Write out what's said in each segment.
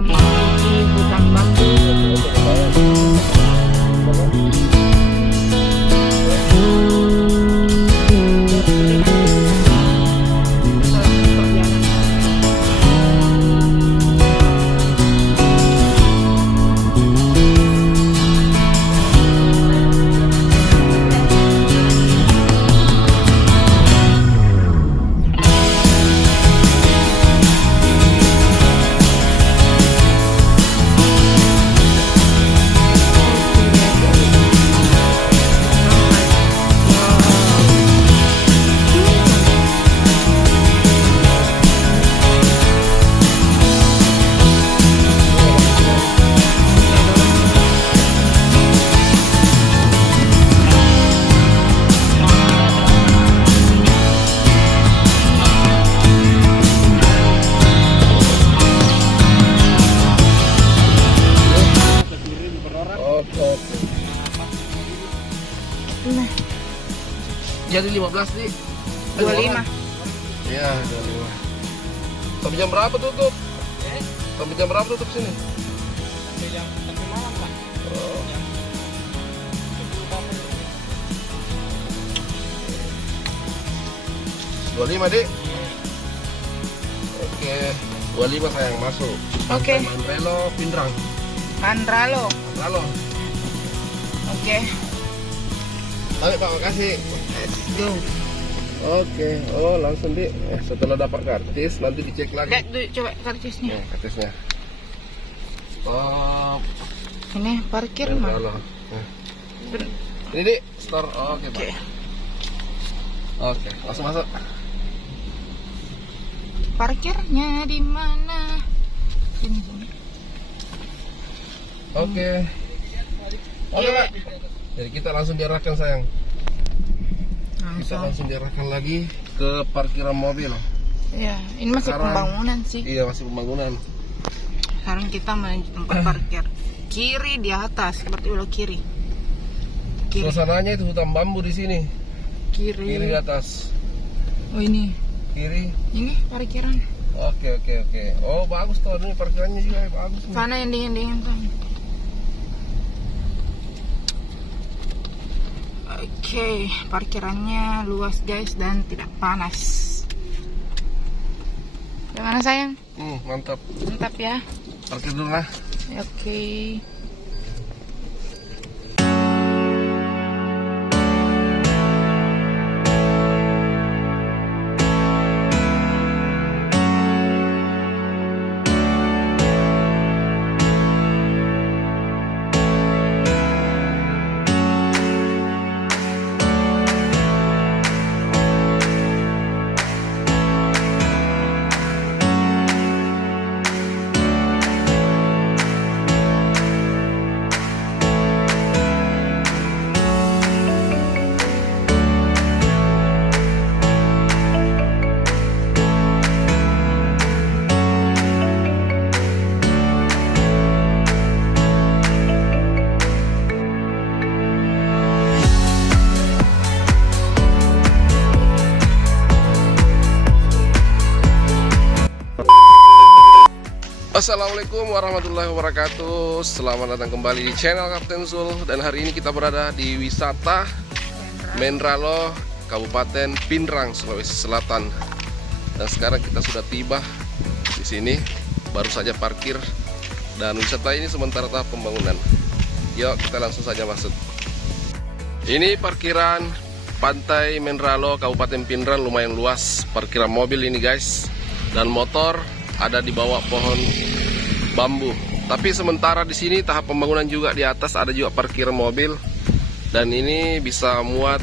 memasuki hutan bambu. Jadi 15 nih. 25. Iya, 25. Sampai jam berapa tutup? Sampai jam berapa tutup sini? Sampai malam, Pak. Oh. Jam 25, Dik. Oke, 25 sayang masuk. Oke. Mandralo, Pindrang. Mandralo. Halo. Oke. Baik, Pak, makasih. Go. Oke, oh langsung Dik. Setelah dapat kartis nanti dicek lagi. Lihat dulu coba kartisnya. Kartisnya. Oh, Ini parkir mah. Mandralo. Ini Dik, store. Oh, oke, Pak. Oke. Oke, langsung masuk. Parkirnya di mana? Sini. Oke. Oke, Iya. Pak. Jadi kita langsung diarahkan sayang. Kita Langsung. langsung diarahkan lagi ke parkiran mobil. Ya, ini masih Sekarang- pembangunan sih. Iya, masih pembangunan. Sekarang kita menuju tempat parkir. Kiri di atas, seperti belok kiri. Kiri. Suasananya itu hutan bambu di sini. Kiri di atas. Oh ini. Kiri. Ini parkiran. Oke. Oh, bagus tuh ini parkirannya juga bagus. nih. Sana yang dingin-dingin tuh. Oke, parkirannya luas guys dan tidak panas. Gimana sayang? Mantap. Mantap ya. Parkir dulu lah. Oke. Assalamualaikum warahmatullahi wabarakatuh. Selamat datang kembali di channel Kapten Zul. Dan hari ini kita berada di wisata Mandralo, Kabupaten Pindrang, Sulawesi Selatan. Dan sekarang kita sudah tiba di sini, baru saja parkir. Dan wisata ini sementara tahap pembangunan. Yuk kita langsung saja masuk. Ini parkiran Pantai Mandralo, Kabupaten Pindrang, lumayan luas. Parkiran mobil ini guys, dan motor ada di bawah pohon bambu. Tapi sementara di sini tahap pembangunan juga, di atas ada juga parkiran mobil. Dan ini bisa muat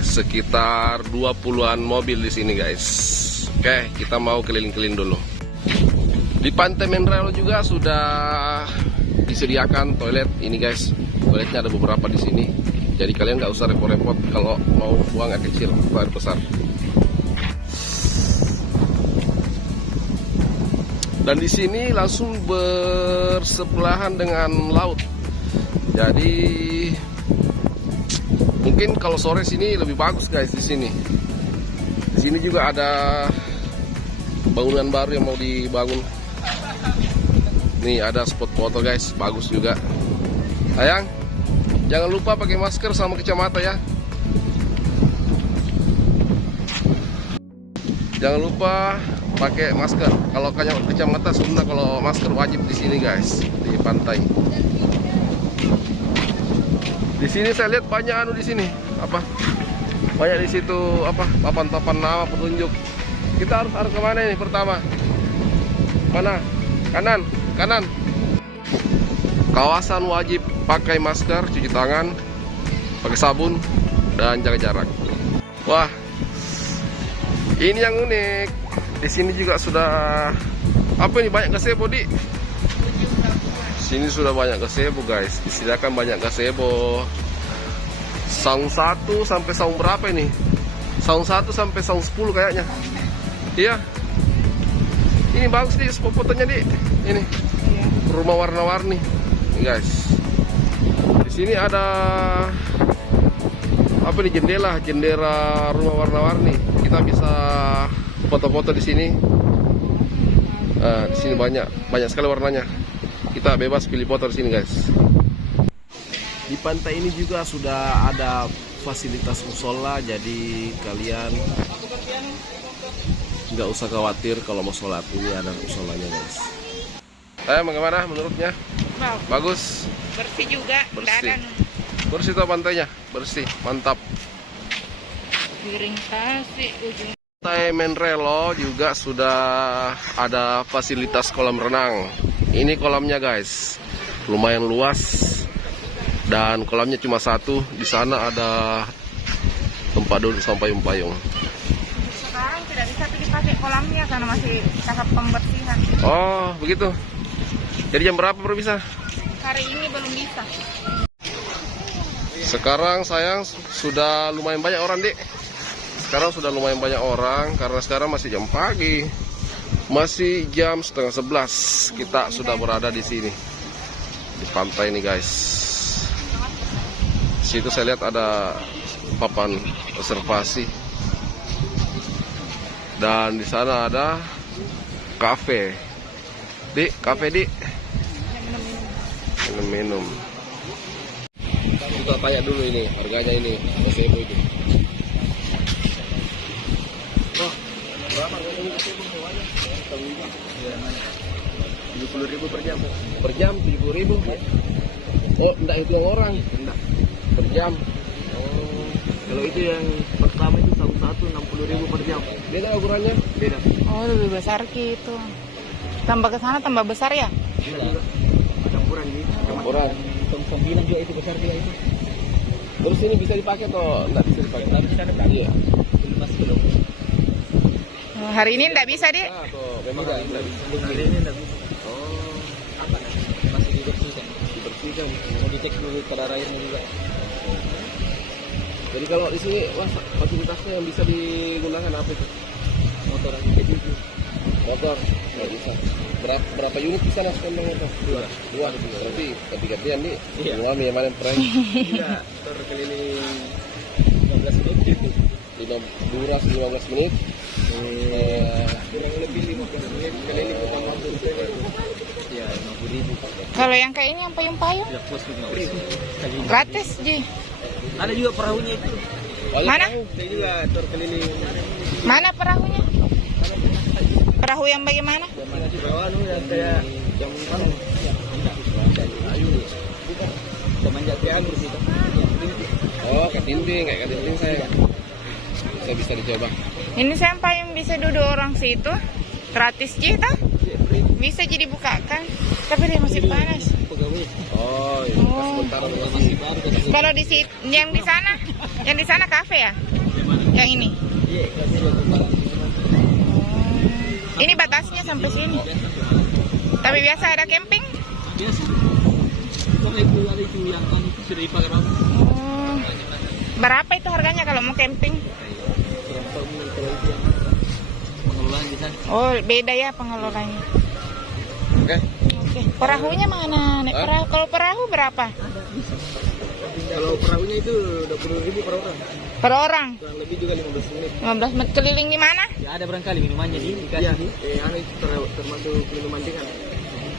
sekitar 20-an mobil di sini guys. Oke, kita mau keliling-keliling dulu. Di Pantai Mandralo juga sudah disediakan toilet ini guys. Toiletnya ada beberapa di sini. Jadi kalian nggak usah repot-repot kalau mau buang air kecil atau air besar. Dan di sini langsung bersebelahan dengan laut. Jadi mungkin kalau sore sini lebih bagus guys di sini. Di sini juga ada bangunan baru yang mau dibangun. Nih ada spot foto guys, bagus juga. Sayang, jangan lupa pakai masker sama kacamata ya. Jangan lupa pakai masker. Kalau kacamata sunnah, kalau masker wajib di sini guys, di pantai. Di sini saya lihat banyak anu di sini. Apa? Banyak di situ apa? Papan-papan nama petunjuk. Kita harus kemana ini pertama? Mana? Kanan, kanan. Kawasan wajib pakai masker, cuci tangan, pakai sabun, dan jaga jarak. Wah, ini yang unik. Di sini juga sudah apa ini, banyak gazebo di. Sini sudah banyak gazebo guys. Disediakan banyak gazebo. Saung 1 sampai saung berapa ini? Saung 1 sampai saung 10 kayaknya. Iya. Ini bagus nih spot fotonya di. Ini. Rumah warna-warni. Nih guys. Di sini ada apa nih, jendela rumah warna-warni. Kita bisa foto-foto di sini. Di sini banyak sekali warnanya. Kita bebas pilih foto di sini guys. Di pantai ini juga sudah ada fasilitas musola, jadi kalian nggak usah khawatir kalau mau sholat. Ini ada musolanya guys. Bagaimana menurutnya? Bagus. Bersih juga. Bersih. Bersih tuh pantainya, bersih, mantap. Piring kasih ujung. Pantai Menrelo juga sudah ada fasilitas kolam renang. Ini kolamnya guys, lumayan luas dan kolamnya cuma satu. Di sana ada tempat duduk sampai payung. Sekarang tidak bisa dipakai kolamnya karena masih tahap pembersihan. Oh begitu. Jadi jam berapa baru bisa? Hari ini belum bisa. Sekarang sayang sudah lumayan banyak orang dek. Sekarang sudah lumayan banyak orang karena sekarang masih jam pagi. Masih jam setengah 11. Kita sudah berada di sini. Di pantai ini guys. Situ saya lihat ada papan observasi. Dan di sana ada kafe. Dik, kafe dik. Minum. Kita tanya dulu ini harganya ini gazebo itu. Oh, berapa harganya ini gazebo sewanya? 70.000 per jam. Per jam 70.000. Oh, enggak itu yang orang. Enggak. Per jam. Oh. Kalau itu yang pertama itu saung 1 60.000 per jam. Beda ukurannya? Beda. Oh, lebih besar gitu. Tambah ke sana tambah besar ya? Beda. Campuran gitu. Campuran. Pembilang juga itu besar dia itu. Terus ini bisa dipakai atau enggak bisa dipakai? Tapi bisa dekat. Iya. Masih belum. Hari ini enggak bisa, Dik. Atau memang enggak bisa. Hari ini enggak bisa. Oh, Masih dibersihkan. dibersihkan. Mau dicek dulu kadar airnya juga. Jadi kalau di sini wah, fasilitasnya yang bisa digunakan apa itu? Motor itu. Motor nggak bisa. Berapa unit bisa mas kondong motor? Dua. Berarti ganti-gantian nih. Iya. Mengalami yang mana yang prank? Iya, terkeliling 15 menit gitu. Durasi 15 menit. Kurang lebih 15 menit keliling ke Bang Abdul. Ya, 50.000. Kalau yang kayak ini yang payung-payung Ya, plus 50.000. gratis, Ji. Ada juga perahunya itu. Mana? Ada juga terkeliling. Mana perahunya? Perahu yang bagaimana? Mana di bawah nu yang kayak jam kan. Ayo. Semenjak dia anggur gitu. Oh, ketinting kayak ketinting saya. Bisa dicoba. Ini saya payung bisa duduk orang situ. Gratis, Ji, tah? Bisa jadi bukakan. Tapi dia masih panas. Pegawai. Oh, iya. Oh. Sebentar Masih baru kan. Kalau di yang di sana kafe ya? Yang ini. Iya, kasih juga. Ini batasnya sampai sini. Tapi biasa ada camping? Biasa. Kalau itu ada itu yang kan itu sudah dipakai orang. Oh. Berapa itu harganya kalau mau camping? Berapa kalau itu yang pengelolaan di sana. Oh, beda ya pengelolanya. Oke. Oke. Perahunya mana? Naik perahu. Kalau perahu berapa? Kalau perahunya itu 20.000 per orang. Per orang. Kurang lebih juga 15 menit. 15 menit keliling di mana? Ya ada barangkali minumannya dikasih. Iya. Itu termasuk minuman ringan.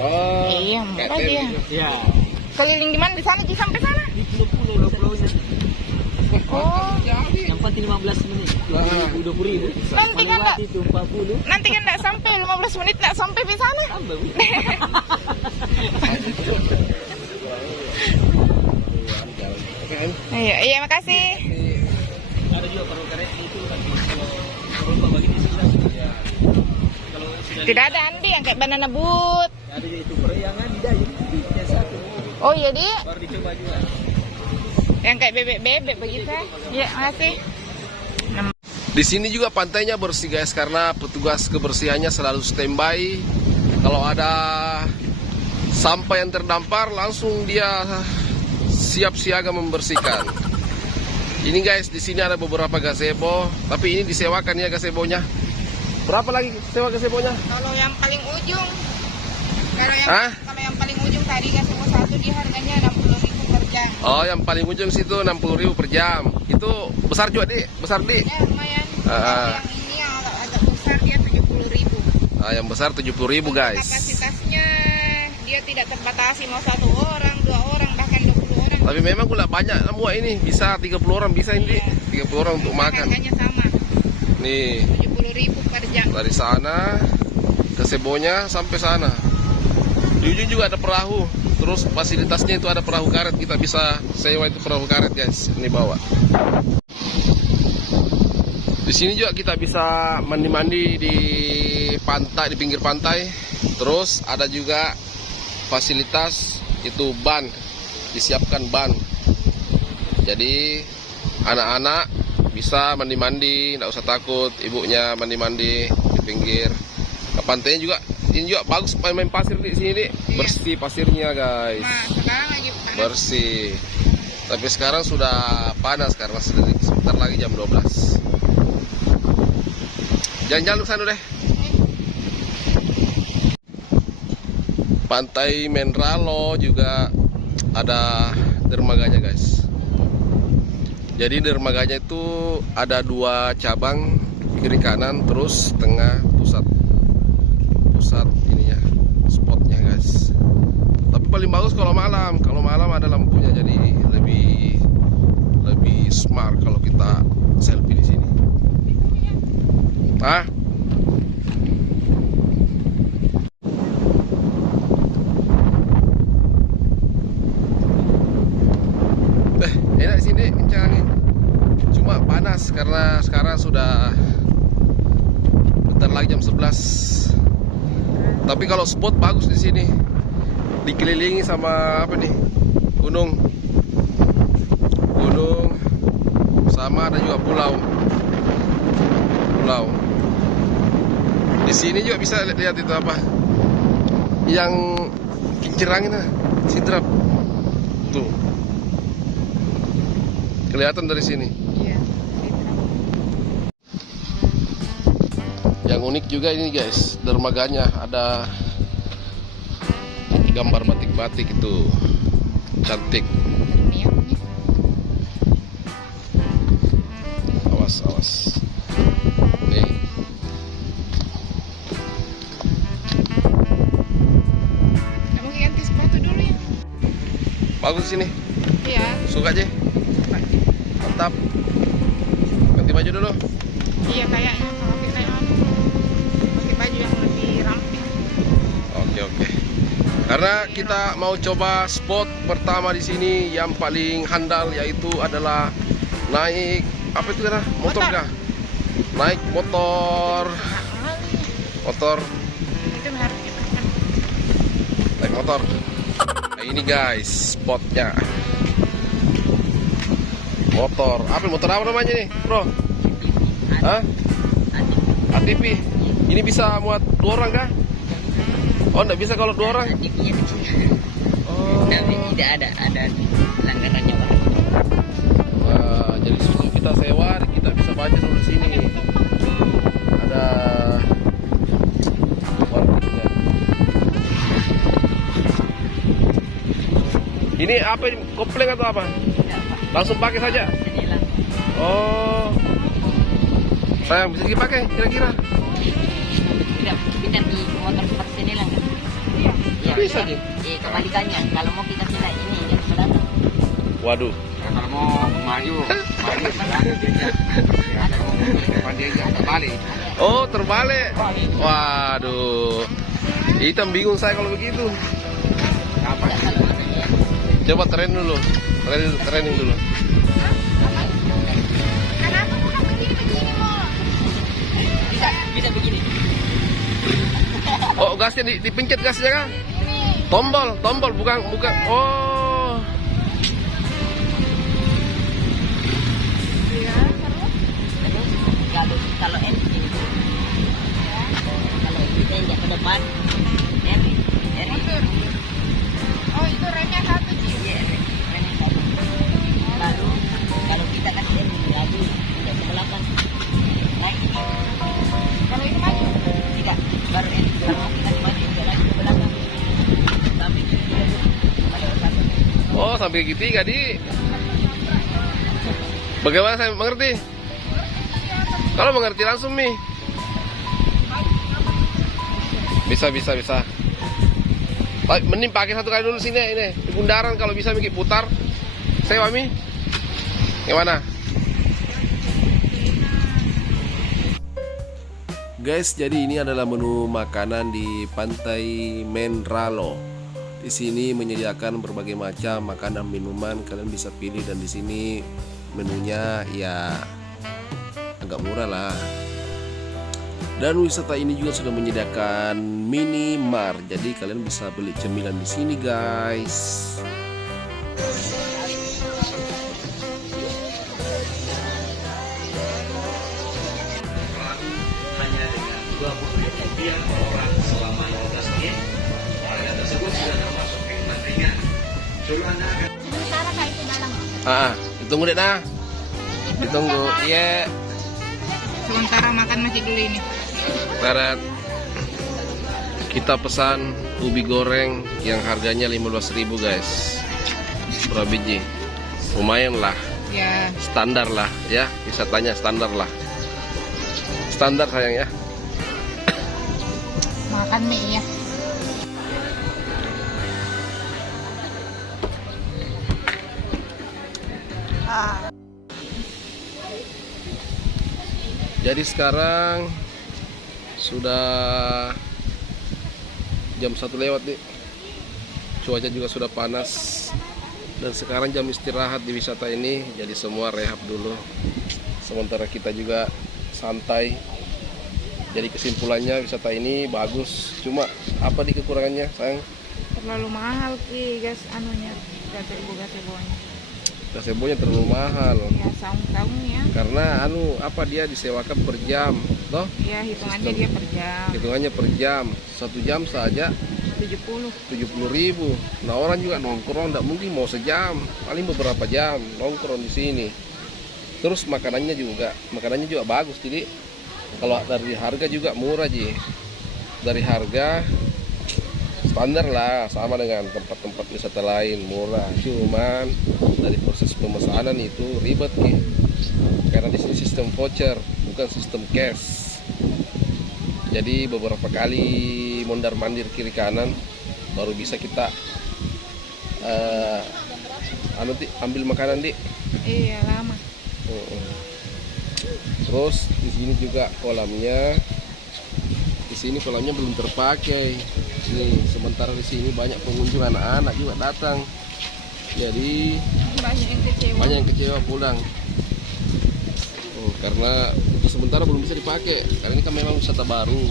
Oh, iya, murah aja ya. Ya. Keliling di mana? Di sana, Ji, sampai sana. Di pulau-pulaunya. Oh, Yang penting 15 menit. 20.000. Nanti kan Melewati itu 40. nanti kan nggak sampai 15 menit nggak sampai di sana. Tambah. Iya, iya, makasih. Ada juga perahu karet itu tapi kalau bawa begini susah. Kalau sudah Tidak ada Andi yang kayak banana boat. ada itu periangan di dayung yang satu Oh iya dia, baru dicoba juga. yang kayak bebek-bebek begitu. Iya, makasih. Di sini juga pantainya bersih guys karena petugas kebersihannya selalu standby. Kalau ada sampah yang terdampar langsung dia siap siaga membersihkan. Ini guys, di sini ada beberapa gazebo, tapi ini disewakan ya gazebonya. Berapa lagi sewa gazebonya? Kalau yang paling ujung, Hah? kalau yang paling ujung tadi gazebo satu dia harganya 60.000 per jam. Oh, yang paling ujung situ 60.000 per jam. Itu besar juga, Dik. Besar, Dik. Ya lumayan. Ah. Yang ini yang agak besar dia 70.000. Nah, yang besar 70.000 guys. Kapasitasnya dia tidak terbatasi mau 1 orang, 2 orang, bahkan 20 orang. Tapi memang gula banyak semua ini. Bisa 30 orang bisa ini. 30 orang untuk makan. Harganya sama, Nih, 70.000 per jam. dari sana ke Sebonya sampai sana. Di ujung juga ada perahu. Terus fasilitasnya itu ada perahu karet. Kita bisa sewa itu perahu karet guys. Ini bawa. Di sini juga kita bisa mandi-mandi di pantai, di pinggir pantai. Terus ada juga fasilitas itu ban, disiapkan ban. Jadi anak-anak bisa mandi-mandi, tidak usah takut. Ibunya mandi-mandi di pinggir. Ke pantainya juga, ini juga bagus main pasir di sini, Dik. Bersih pasirnya guys, Nah, sekarang lagi panas. bersih. Tapi sekarang sudah panas karena sebentar lagi jam 12. Jalan-jalan ke sana deh. Pantai Menralo juga ada dermaganya guys. Jadi dermaganya itu ada 2 cabang, kiri kanan, terus tengah pusat ininya, spotnya guys. Tapi paling bagus kalau malam. Kalau malam ada lampunya, jadi lebih smart kalau kita selfie di sini. Ah, enak sini kencang angin. Cuma panas karena sekarang sudah bentar lagi jam 11. Tapi kalau spot bagus di sini. Dikelilingi sama apa nih? Gunung. Sama ada juga pulau. Di sini juga bisa lihat itu apa? Yang kincirang itu, sidrap. Tuh. Kelihatan dari sini. Iya. Yang unik juga ini guys, dermaganya ada gambar batik-batik itu. Cantik. Ini ya. Awas. Nih. Kamu ganti sepatu dulu ya. Bagus sini. Iya. Suka aja. Mantap. Ganti baju dulu. Iya kayaknya kalau kita pakai baju yang lebih ramping. Oke. Karena kita mau coba spot pertama di sini yang paling handal, yaitu adalah naik apa itu kira? Motor kah? Naik motor. Itu harus kita Naik motor. Nah, ini guys spotnya. Motor. Motor apa namanya nih, bro? Hah? ATV. Ini bisa muat 2 orang kah? Oh, enggak bisa kalau 2 orang. Oh. Tapi tidak ada langganannya Pak. Nah, jadi sebelum kita sewa, kita bisa baca dulu sini. Ada warnanya. Ini apa ini? Kopling atau apa? Langsung pakai saja. Oh. Sayang, bisa dipakai kira-kira? Tidak pindah di motor seperti ini lah. Ya, Bisa, Ji? kebalikannya. Kalau mau kita sila ini yang ke belakang. Waduh. Kalau mau maju dia terbalik. Oh, terbalik. Waduh. Hitam bingung saya kalau begitu. Coba tren dulu. Training dulu. Kenapa bukan begini Mo? Bisa begini. Oh, gasnya dipencet gasnya kan? Tombol bukan. Oh. Iya, terus? Kalau N ini. Kalau kita injak ke depan. N. Mundur. Oh, itu remnya satu Ci. Iya, remnya satu. Baru kalau kita kasih N lagi injak ke belakang. Naik. Kalau itu maju. Tidak, baru N. Kalau mau kita maju injak lagi ke belakang. Sampai ada satu. Oh, sampai segitiga, Di. Bagaimana saya mengerti? Kalau mengerti langsung, Mi. Bisa. Mending pakai satu kali dulu sini ini. Di bundaran kalau bisa mikir putar. Sewa, Mi. Gimana? Guys, jadi ini adalah menu makanan di Pantai Menralo. Di sini menyediakan berbagai macam makanan minuman, kalian bisa pilih, dan di sini menunya ya agak murah lah. Dan wisata ini juga sudah menyediakan minimart, jadi kalian bisa beli cemilan di sini, guys. Hanya dengan 20 rupiah per orang selama 15 menit. Harga tersebut sudah termasuk khidmat ringan. Suruh Anda akan Sementara kayak itu dalam. Ditunggu deh nah. Ditunggu. Iya. Sementara makan nasi dulu ini. Barat. Kita pesan ubi goreng yang harganya 15.000, guys. Berapa biji? Lumayan lah. Ya, Standar lah ya. Bisa tanya standar lah. Standar sayang ya. makan mie ya. Jadi sekarang sudah jam 1 lewat nih. Cuaca juga sudah panas. Dan sekarang jam istirahat di wisata ini. Jadi semua rehab dulu. Sementara kita juga santai. Jadi kesimpulannya wisata ini bagus. Cuma apa di kekurangannya, sayang? Terlalu mahal Ki, guys, anunya. Gazebo-gazebonya. Gazebonya terlalu mahal. Ya, saung-saungnya. Karena dia disewakan per jam, toh? Ya, hitungannya dia per jam. Hitungannya per jam. 1 jam saja 70.000. Nah, orang juga nongkrong, tidak mungkin mau sejam, paling beberapa jam nongkrong di sini. Terus makanannya juga bagus. Jadi kalau dari harga juga murah, Ji. Dari harga standar lah, sama dengan tempat-tempat wisata lain, murah. Cuman dari proses pemesanan itu ribet, Ki. Karena di sini sistem voucher, bukan sistem cash. Jadi beberapa kali mondar-mandir kiri kanan baru bisa kita ambil makanan, Di. Iya, lama. Terus di sini juga kolamnya. Di sini kolamnya belum terpakai. Nih, sementara di sini banyak pengunjung anak-anak juga datang. Jadi Banyak yang kecewa. pulang. Karena untuk sementara belum bisa dipakai. Karena ini kan memang wisata baru.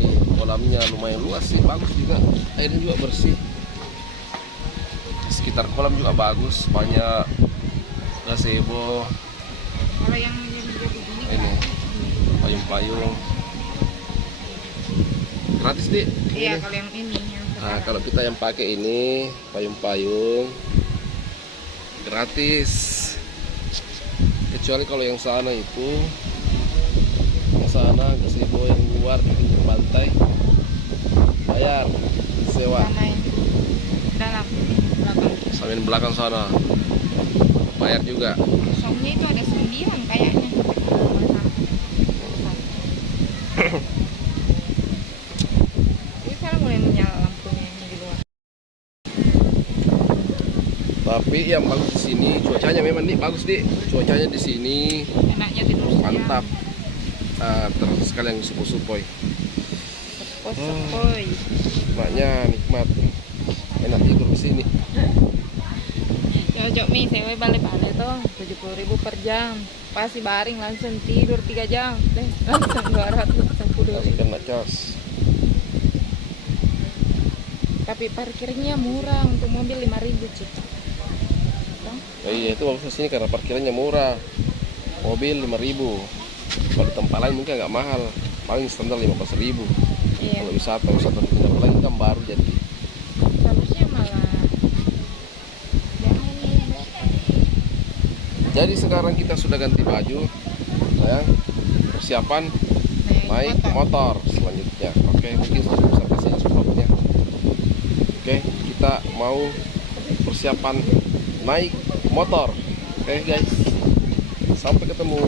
Ini kolamnya lumayan luas sih, bagus juga. Airnya juga bersih. Sekitar kolam juga bagus, banyak gazebo. Kalau yang begini Ini payung-payung. Gratis, Di. iya, Ini. kalau yang ini yang Nah, kalau kita yang pakai ini payung-payung gratis. Kecuali kalau yang sana itu, gazebo yang luar di pinggir pantai, bayar sewa. sana yang dalam belakang. Sampai belakang sana bayar juga. Saungnya itu ada 9 kayaknya. Ini sekarang mulai menyala lampu. Tapi yang bagus di sini cuacanya memang nih bagus nih. Cuacanya di sini Enaknya tidur siang. mantap. Terus sekalian supoi-supoi. Sepoi. Maknya nikmat. Enak tidur di sini. Ya cok mi, sewe balik-balik tuh 70.000 per jam. Pasti baring langsung tidur 3 jam. Langsung 210.000. Masih kena cas. Tapi parkirnya murah untuk mobil 5.000 cik. Iya itu bagus di sini karena parkirannya murah. Mobil 5.000. Kalau di tempat lain mungkin agak mahal. Paling standar 15.000. Iya. Kalau wisata di tempat lain kan baru jadi. Harusnya malah Jadi sekarang kita sudah ganti baju, sayang. Persiapan naik motor selanjutnya. Oke, mungkin saya bisa kasih spotnya. Oke, kita mau persiapan naik motor. Oke guys, sampai ketemu.